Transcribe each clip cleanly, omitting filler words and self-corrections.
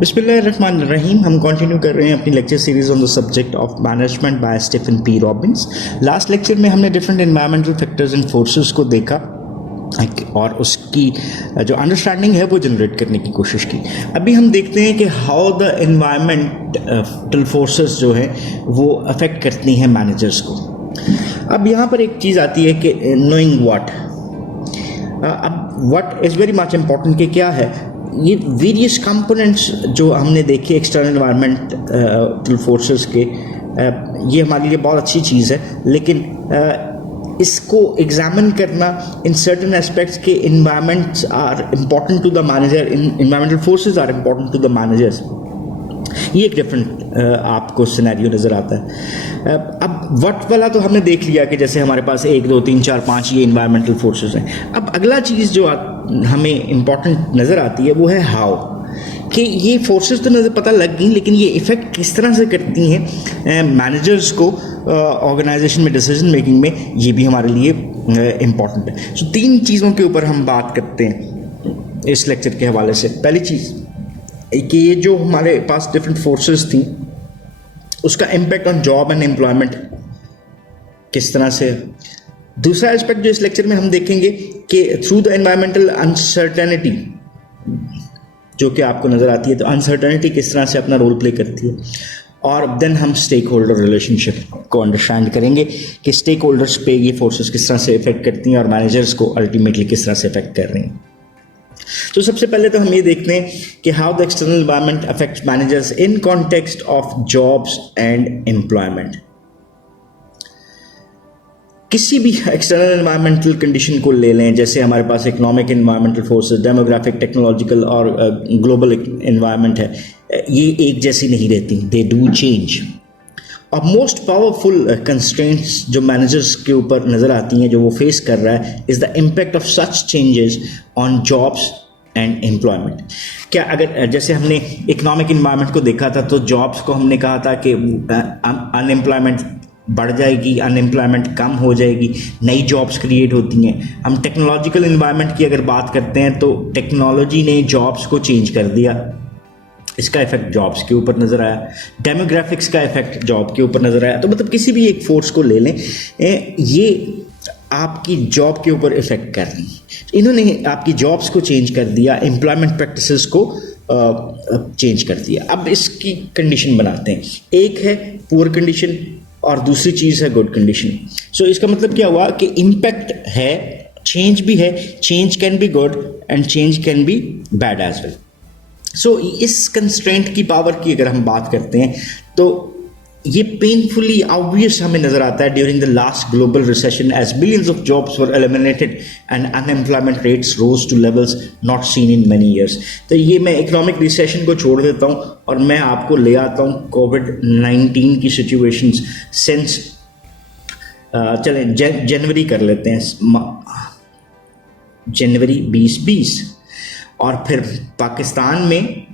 बिस्मिल्लाहिर्रहमानिर्रहीम। हम कंटिन्यू कर रहे हैं अपनी lecture series on the subject of management by Stephen P Robbins. Last lecture में हमने different environmental factors and forces को देखा और उसकी जो अंडरस्टैंडिंग है वो जनरेट करने की कोशिश की। अभी हम देखते हैं कि हाउ द एनवायरमेंटल फोर्सेस जो है वो अफेक्ट करती हैं मैनेजर्स को। अब यहाँ पर एक चीज़ आती है कि नोइंग व्हाट। अब what is very much important कि क्या है ये वेरियस कंपोनेंट्स जो हमने देखे एक्सटर्नल एनवायरमेंटल फोर्सेस के, ये हमारे लिए बहुत अच्छी चीज़ है, लेकिन इसको एग्जामिन करना इन सर्टन एस्पेक्ट्स के environments are important to the manager, environmental forces are important to the managers, ये एक डिफरेंट आपको सिनेरियो नज़र आता है। अब व्हाट वाला तो हमने देख लिया कि जैसे हमारे पास 1 2 3 4 5 ये इन्वायरमेंटल फोर्सेस हैं। अब अगला चीज़ जो हमें इम्पॉर्टेंट नज़र आती है वो है हाउ, कि ये फोर्सेस तो नज़र पता लग गई, लेकिन ये इफ़ेक्ट किस तरह से करती हैं मैनेजर्स को ऑर्गेनाइजेशन में, डिसीजन मेकिंग में, ये भी हमारे लिए इम्पॉर्टेंट है। सो 3 चीज़ों के ऊपर हम बात करते हैं इस लेक्चर के हवाले से। पहली चीज़ कि ये जो हमारे पास डिफरेंट फोर्सेस थी उसका impact on job and employment किस तरह से। दूसरा एस्पेक्ट जो इस लेक्चर में हम देखेंगे कि थ्रू द एनवायरमेंटल अनसर्टेनिटी जो कि आपको नज़र आती है, तो अनसर्टेनिटी किस तरह से अपना रोल प्ले करती है। और देन हम स्टेक होल्डर रिलेशनशिप को अंडरस्टैंड करेंगे कि स्टेक होल्डर्स पे ये फोर्सेस किस तरह से इफेक्ट करती हैं और मैनेजर्स को अल्टीमेटली किस तरह से इफेक्ट कर रही हैं। तो सबसे पहले तो हम ये देखते हैं कि how the external environment affects managers in context of jobs and employment. किसी भी एक्सटर्नल एनवायरमेंटल कंडीशन को ले लें, जैसे हमारे पास economic environmental forces, demographic, technological और ग्लोबल एनवायरनमेंट है, ये एक जैसी नहीं रहती, दे डू चेंज। और मोस्ट पावरफुल कंस्ट्रेंट्स जो मैनेजर्स के ऊपर नज़र आती हैं, जो वो फेस कर रहा है, is the impact of such changes on jobs and employment. क्या अगर जैसे हमने इकोनॉमिक इन्वायरमेंट को देखा था, तो जॉब्स को हमने कहा था कि अनएम्प्लॉयमेंट बढ़ जाएगी, अनएम्प्लॉयमेंट कम हो जाएगी, नई जॉब्स क्रिएट होती हैं। हम टेक्नोलॉजिकल इन्वायरमेंट की अगर बात करते हैं तो टेक्नोलॉजी ने जॉब्स को चेंज कर दिया, इसका इफेक्ट जॉब्स के ऊपर नज़र आया। डेमोग्राफिक्स का इफेक्ट जॉब के ऊपर नज़र आया। तो मतलब किसी भी एक फोर्स को ले लें, ये आपकी जॉब के ऊपर इफेक्ट कर रही है। इन्होंने आपकी जॉब्स को चेंज कर दिया, एम्प्लॉयमेंट प्रैक्टिसेस को चेंज कर दिया। अब इसकी कंडीशन बनाते हैं, एक है पुअर कंडीशन और दूसरी चीज़ है गुड कंडीशन। सो इसका मतलब क्या हुआ कि इम्पैक्ट है, चेंज भी है, change can be good and change can be bad as well. So इस कंस्ट्रेंट की पावर की अगर हम बात करते हैं तो ये पेनफुली ऑब्वियस हमें नजर आता है during the last global recession, as billions of jobs were eliminated and unemployment rates rose to levels not seen in many years. तो ये मैं इकोनॉमिक रिसेशन को छोड़ देता हूँ और मैं आपको ले आता हूँ कोविड-19 की सिचुएशंस सिंस चलें जनवरी कर लेते हैं, जनवरी 2020, और फिर पाकिस्तान में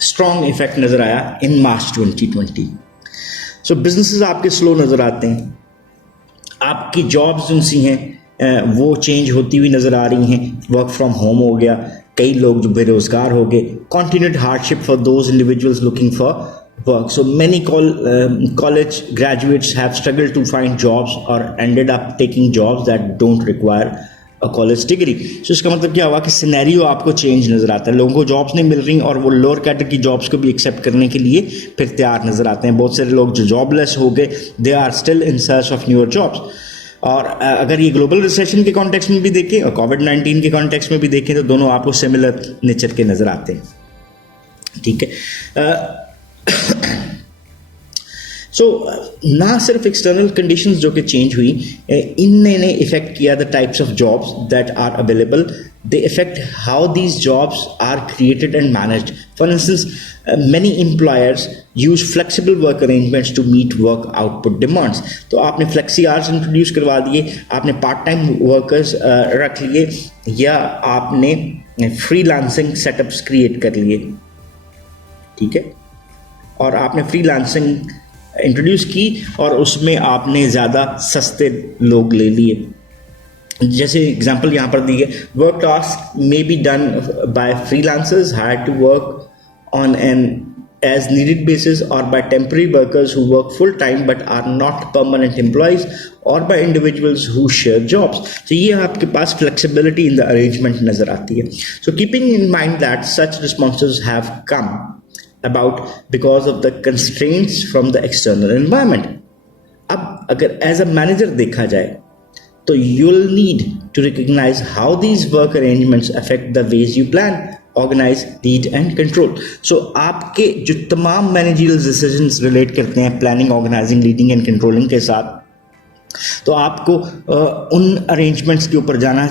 स्ट्रॉन्ग इफेक्ट नज़र आया इन मार्च 2020। सो बिजनेसेस आपके स्लो नज़र आते हैं, आपकी जॉब्स जो सी हैं वो चेंज होती हुई नज़र आ रही हैं, वर्क फ्रॉम होम हो गया, कई लोग जो बेरोज़गार हो गए, continued hardship for those individuals looking for work. So many college graduates have struggled to find jobs or ended up taking jobs that don't require a college degree. So इसका मतलब क्या हुआ कि सिनेरियो आपको चेंज नज़र आता है, लोगों को जॉब्स नहीं मिल रही और वो लोअर कैटेगरी की जॉब्स को भी एक्सेप्ट करने के लिए फिर तैयार नज़र आते हैं। बहुत सारे लोग जो जॉबलेस हो गए, they are still in search of newer jobs. और अगर ये ग्लोबल रिसेशन के कॉन्टेक्स्ट में भी देखें और कोविड-19 के कॉन्टेक्स्ट में भी देखें तो दोनों आपको सिमिलर नेचर के नज़र आते हैं, ठीक है। सो ना सिर्फ एक्सटर्नल कंडीशंस जो कि चेंज हुई, इनने इफेक्ट किया the types of jobs that are available, they effect how these jobs are created and managed. For instance many employers use flexible work arrangements to meet work output demands. तो आपने flexi hours introduce करवा दिए, आपने part time workers रख लिए, या आपने freelancing setups create कर लिए, ठीक है, और आपने फ्रीलांसिंग इंट्रोड्यूस की और उसमें आपने ज़्यादा सस्ते लोग ले लिए। जैसे एग्जांपल यहाँ पर दी है, work task may be done by freelancers hired to work on an as needed basis or by temporary workers who work full time but are not permanent employees or by individuals who share jobs. तो ये आपके पास flexibility in the arrangement नजर आती है. So keeping in mind that such responses have come about because of the constraints from the external environment. अब अगर as a manager देखा जाए तो you'll need to recognize how these work arrangements affect the ways you plan, organize, lead and control. So आपके जो तमाम managerial decisions relate करते हैं planning, organizing, leading and controlling के साथ, तो आपको उन अरेंजमेंट्स के ऊपर जाना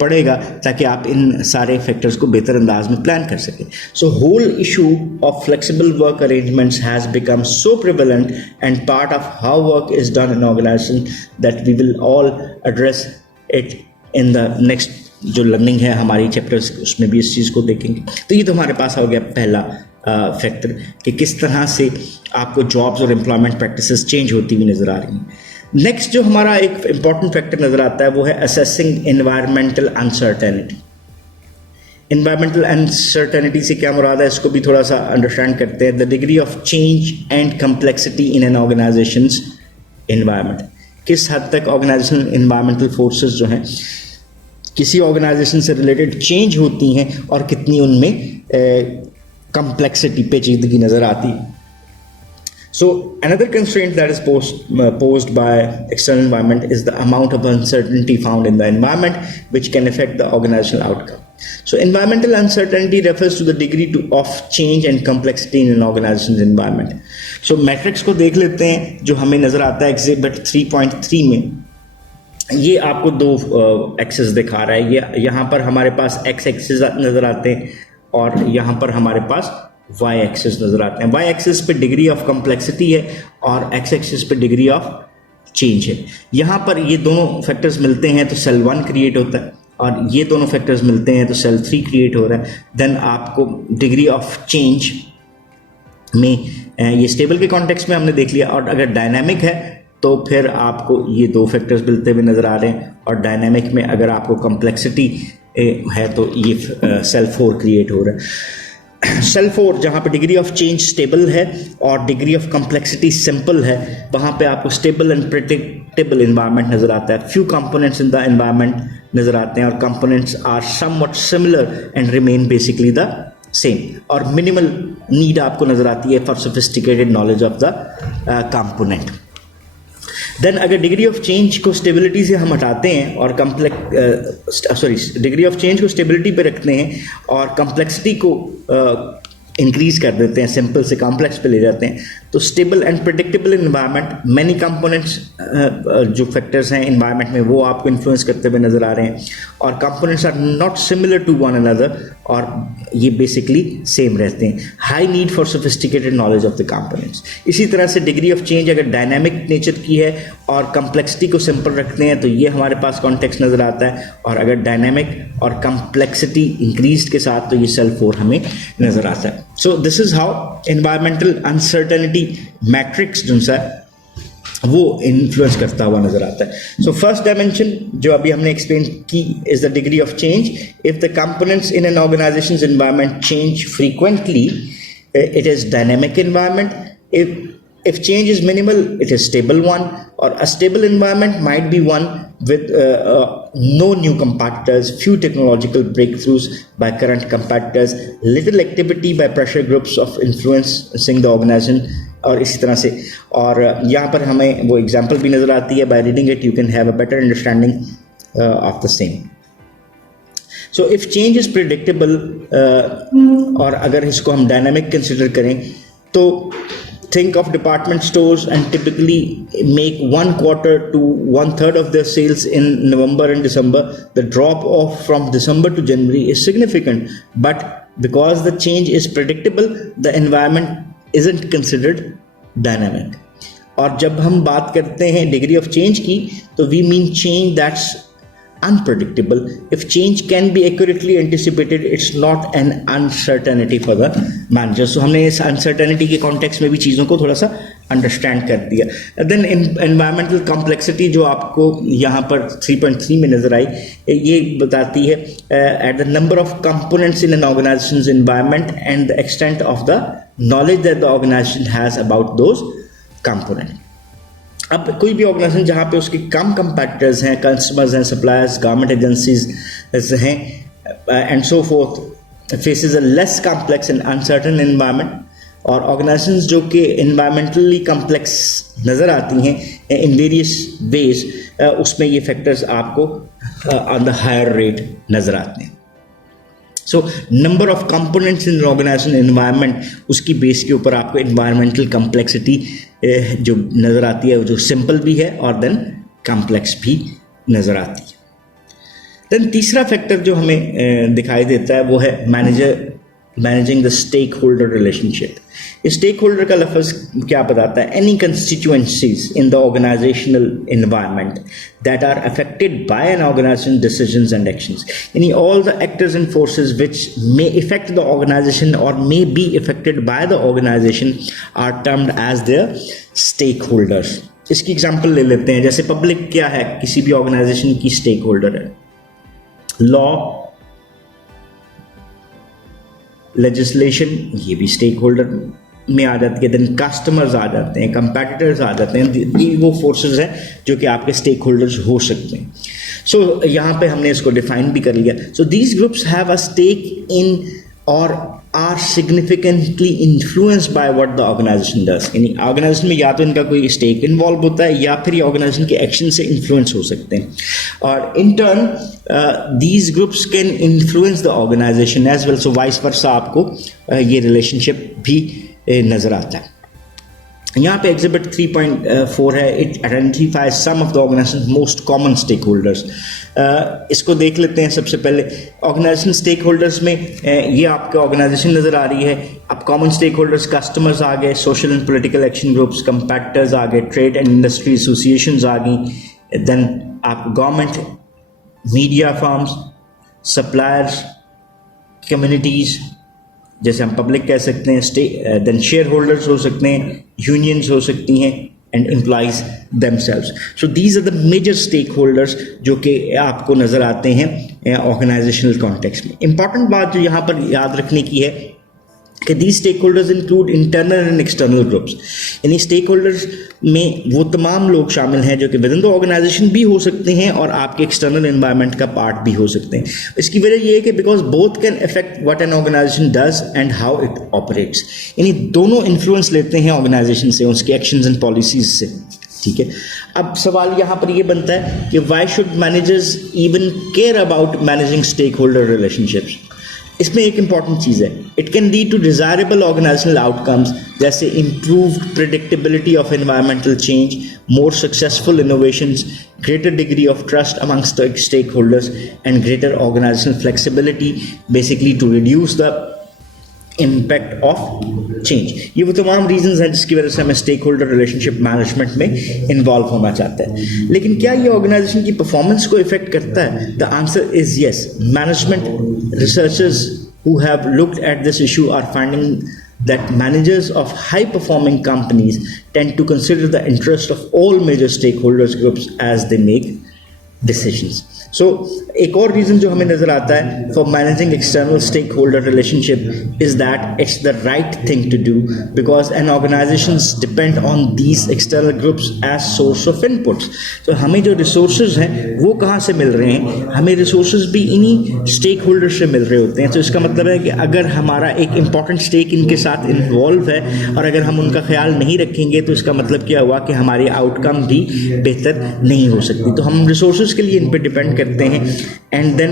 पड़ेगा ताकि आप इन सारे फैक्टर्स को बेहतर अंदाज में प्लान कर सकें. So whole issue of flexible work arrangements has become so prevalent and part of how work is done in organization that we will all address it in the next जो learning है हमारी chapters, उसमें भी इस चीज़ को देखेंगे. तो ये तो हमारे पास हो गया पहला फैक्टर कि किस तरह से आपको जॉब्स और एम्प्लॉयमेंट प्रैक्टिसेस चेंज होती हुई नज़र आ रही हैं. नेक्स्ट जो हमारा एक इम्पॉर्टेंट फैक्टर नज़र आता है वो है assessing environmental uncertainty. Environmental uncertainty से क्या मुराद है, इसको भी थोड़ा सा अंडरस्टैंड करते हैं. The degree of change and complexity in an organisations environment. किस हद तक ऑर्गेनाइजेशनल एनवायरमेंटल फोर्सेस जो हैं किसी ऑर्गेनाइजेशन से रिलेटेड चेंज होती हैं और कितनी उनमें कम्प्लेक्सिटी, पेचीदगी नज़र आती है. So another constraint that is posed by external environment is the amount of uncertainty found in the environment which can affect the organizational outcome. So environmental uncertainty refers to the degree of change and complexity in an organization's environment. So metrics को देख लेते हैं जो हमें नज़र आता है exhibit 3.3 में. ये आपको दो एक्सेस दिखा रहा है. ये यहाँ पर हमारे पास एक्स एक्सेस नज़र आते हैं और यहाँ पर हमारे पास वाई एक्सेस नज़र आते हैं. वाई एक्सेस पे डिग्री ऑफ कम्प्लेक्सिटी है और एक्स एक्सेस पे डिग्री ऑफ चेंज है. यहाँ पर ये दोनों फैक्टर्स मिलते हैं तो सेल 1 क्रिएट होता है और ये दोनों फैक्टर्स मिलते हैं तो सेल 3 क्रिएट हो रहा है. देन आपको डिग्री ऑफ चेंज में ये स्टेबल के कॉन्टेक्स्ट में हमने देख लिया, और अगर डायनामिक है तो फिर आपको ये दो फैक्टर्स मिलते हुए नज़र आ रहे हैं, और डायनामिक में अगर आपको कम्प्लेक्सिटी है तो ये सेल 4 क्रिएट हो रहा है. सेल 4 जहाँ पे डिग्री ऑफ चेंज स्टेबल है और डिग्री ऑफ कम्प्लेक्सिटी सिंपल है, वहाँ पे आपको स्टेबल एंड प्रेडिक्टेबल इन्वायरमेंट नज़र आता है. Few components in the environment नज़र आते हैं और components are somewhat similar and remain basically the same, और मिनिमल नीड आपको नज़र आती है for sophisticated knowledge of the component. Then अगर डिग्री ऑफ चेंज को स्टेबिलिटी से हम हटाते हैं और डिग्री ऑफ चेंज को स्टेबिलिटी पे रखते हैं और कम्प्लेक्सिटी को इंक्रीज कर देते हैं, सिंपल से कॉम्प्लेक्स पे ले जाते हैं, तो stable and predictable environment, many components जो फैक्टर्स हैं इन्वायरमेंट में वो आपको इन्फ्लुएंस करते हुए नज़र आ रहे हैं, और components are not similar to one another और ये बेसिकली सेम रहते हैं. High need for sophisticated knowledge of the components. इसी तरह से डिग्री ऑफ चेंज अगर डायनामिक नेचर की है और कम्प्लेक्सिटी को सिंपल रखते हैं तो ये हमारे पास कॉन्टेक्स्ट नज़र आता है, और अगर डायनामिक और कम्प्लेक्सिटी इंक्रीज के साथ तो ये सेल 4 हमें नज़र आता है. So this is how environmental uncertainty matrix जो सा वो इन्फ्लुएंस करता हुआ नजर आता है. सो फर्स्ट डायमेंशन जो अभी हमने एक्सप्लेन की is the degree of change. If the components in an organisations environment change frequently it is dynamic environment. If change is minimal, it is stable one, or a stable environment might be one with no new competitors, few technological breakthroughs by current competitors, little activity by pressure groups of influencing the organization, और इसी तरह से. और यहाँ पर हमें वो example भी नज़र आती है. by reading it you can have a better understanding of the same. So if change is predictable, और अगर इसको हम dynamic consider करें तो think of department stores and typically make 1/4 to 1/3 of their sales in November and December. The drop off from December to January is significant, but because the change is predictable, the environment isn't considered dynamic. और जब हम बात करते हैं degree of change की तो we mean change that's unpredictable. If change can be accurately anticipated, it's not an uncertainty for the manager. So हमने इस uncertainty के context में भी चीज़ों को थोड़ा सा understand कर दिया. Then environmental complexity जो आपको यहाँ पर 3.3 में नजर आई, ये बताती है at the number of components in an organization's environment and the extent of the knowledge that the organization has about those components. अब कोई भी ऑर्गेनाइजेशन जहाँ पे उसके कम कंपैटिटर्स हैं, कस्टमर्स हैं, सप्लायर्स, गवर्नमेंट एजेंसीज हैं and so fourth, faces a less complex and uncertain environment, और ऑर्गेनाइजेशंस जो कि एनवायरमेंटली कॉम्प्लेक्स नज़र आती हैं इन वेरियस वेज, उसमें ये फैक्टर्स आपको ऑन द हायर रेट नज़र आते हैं. So number of components in organization environment, उसकी बेस के ऊपर आपको एनवायरमेंटल कम्प्लेक्सिटी जो नज़र आती है, वो जो सिंपल भी है और देन कॉम्प्लेक्स भी नज़र आती है. देन तीसरा फैक्टर जो हमें दिखाई देता है वो है managing the stake holder relationship. Stakeholder का लफ्ज़ क्या बताता है? Any constituencies in the organizational environment that are affected by an organization decisions and actions, यानी all the actors and forces which may affect the organization और may be affected by the organization are termed as their stakeholders. इसकी example ले लेते हैं. जैसे public क्या है? किसी भी ऑर्गेनाइजेशन की स्टेक होल्डर है. लॉ, लेजिस्लेशन, ये भी स्टेक होल्डर में आ जाती है. देन कस्टमर्स आ जाते हैं, कंपेटिटर्स आ जाते हैं. ये वो फोर्सेस हैं जो कि आपके स्टेक होल्डर्स हो सकते हैं. सो यहाँ पे हमने इसको डिफाइन भी कर लिया. So these groups have a stake in और are significantly influenced by what the organization does, यानी ऑर्गेनाइजेशन में या तो इनका कोई स्टेक इन्वॉल्व होता है या फिर ये ऑर्गेनाइजेशन के एक्शन से इन्फ्लुएंस हो सकते हैं. और in turn these groups can influence the organization as well. So vice versa आपको ये रिलेशनशिप भी नजर आता है. यहाँ पे एग्जिबिट 3.4 है. It identifies some of the organization most common stake holders. इसको देख लेते हैं. सबसे पहले ऑर्गेनाइजेशन स्टेक होल्डर्स में ये आपके ऑर्गेनाइजेशन नज़र आ रही है. अब कॉमन स्टेक होल्डर्स कस्टमर्स आ गए, social and political action groups, competitors आ गए, ट्रेड एंड इंडस्ट्री एसोसिएशंस आ गई, देन आप government, media firms, suppliers, communities जैसे हम पब्लिक कह सकते हैं, देन शेयर होल्डर्स हो सकते हैं, यूनियंस हो सकती हैं, and employees themselves. So these are the major stake holders जो कि आपको नज़र आते हैं ऑर्गेनाइजेशनल कॉन्टेक्स्ट में. इंपॉर्टेंट बात जो यहाँ पर याद रखने की है कि these stake holders include internal and external groups, यानी स्टेक होल्डर्स में वो तमाम लोग शामिल हैं जो कि विद इन द ऑर्गेनाइजेशन भी हो सकते हैं और आपके एक्सटर्नल एनवायरनमेंट का पार्ट भी हो सकते हैं. इसकी वजह ये है कि because both can affect what an organization does and how it operates, यानी दोनों इन्फ्लुएंस लेते हैं ऑर्गेनाइजेशन से, उसके एक्शंस एंड पॉलिसीज से. ठीक है. अब सवाल यहाँ पर ये बनता है कि why should managers even care about managing stakeholder relationships. इसमें एक इंपॉर्टेंट चीज़ है, it can lead to desirable organizational outcomes जैसे improved predictability of environmental change, more successful innovations, greater degree of trust amongst the stakeholders and greater organizational flexibility, basically to reduce the impact of change. ये वो तमाम reasons हैं जिसकी वजह से हमें stake holder relationship management में involve होना चाहता है. लेकिन क्या ये ऑर्गेनाइजेशन की परफॉर्मेंस को इफेक्ट करता है? The answer is yes. Management researchers who have looked at this issue are finding that managers of high performing companies tend to consider the interest of all major stakeholders groups as they make decisions. So एक और reason जो हमें नज़र आता है for managing external stake holder relationship is that it's the right thing to do because an organizations depend on these external groups as source of inputs. तो हमें जो रिसोर्सेज हैं वो कहाँ से मिल रहे हैं? हमें रिसोर्सेज भी इन्हीं स्टेक होल्डर से मिल रहे होते हैं. तो इसका मतलब है कि अगर हमारा एक इम्पॉर्टेंट स्टेक इनके साथ इन्वॉल्व है और अगर हम उनका ख्याल नहीं रखेंगे तो इसका मतलब क्या हुआ कि हमारी आउटकम भी बेहतर नहीं हो सकती. तो हम रिसोर्सेज के लिए इन पर डिपेंड करते हैं एंड देन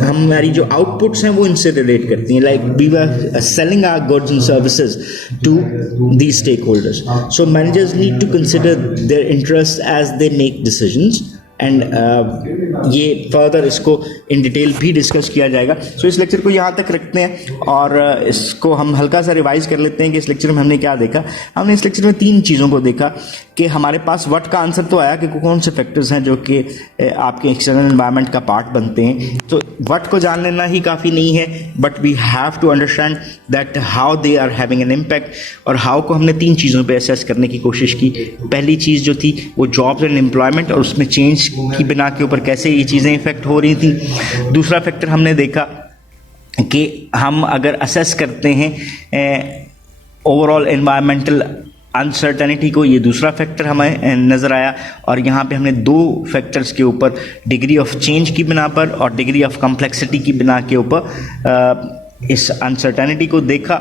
हमारी जो आउटपुट्स हैं वो इनसे रिलेट करती हैं. Like we were selling our goods and services to these stake holders. So managers need to consider their interest as they make decisions and ये फर्दर इसको इन डिटेल भी डिस्कस किया जाएगा. सो इस लेक्चर को यहाँ तक रखते हैं और इसको हम हल्का सा रिवाइज कर लेते हैं कि इस लेक्चर में हमने क्या देखा. हमने इस लेक्चर में 3 चीज़ों को देखा कि हमारे पास व्हाट का आंसर तो आया कि कौन से फैक्टर्स हैं जो कि आपके एक्सटर्नल एनवायरनमेंट का पार्ट बनते हैं, तो व्हाट को जान लेना ही काफ़ी नहीं है, but we have to understand that how they are having an impact. और हाउ को हमने 3 चीज़ों पे असेस करने की कोशिश की। पहली चीज़ जो थी वो जॉब्स एंड एम्प्लॉयमेंट और उसमें चेंज की बिना के ऊपर कैसे ये चीज़ें इफेक्ट हो रही थी। दूसरा फैक्टर हमने देखा कि हम अगर असेस करते हैं ओवरऑल एनवायरमेंटल अनसर्टेनिटी को, ये दूसरा फैक्टर हमें नज़र आया। और यहाँ पे हमने 2 फैक्टर्स के ऊपर डिग्री ऑफ चेंज की बिना पर और डिग्री ऑफ कम्प्लेक्सिटी की बिना के ऊपर इस अनसर्टेनिटी को देखा।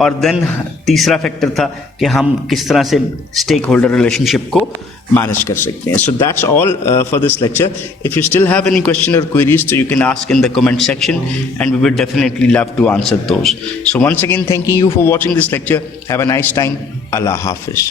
और देन तीसरा फैक्टर था कि हम किस तरह से स्टेक होल्डर रिलेशनशिप को मैनेज कर सकते हैं। So that's all for this lecture. If you still have any question और queries, so you can ask in the comment section and we would definitely love to answer those. So once again, thanking you for watching this lecture. Have a nice time. Allah Hafiz.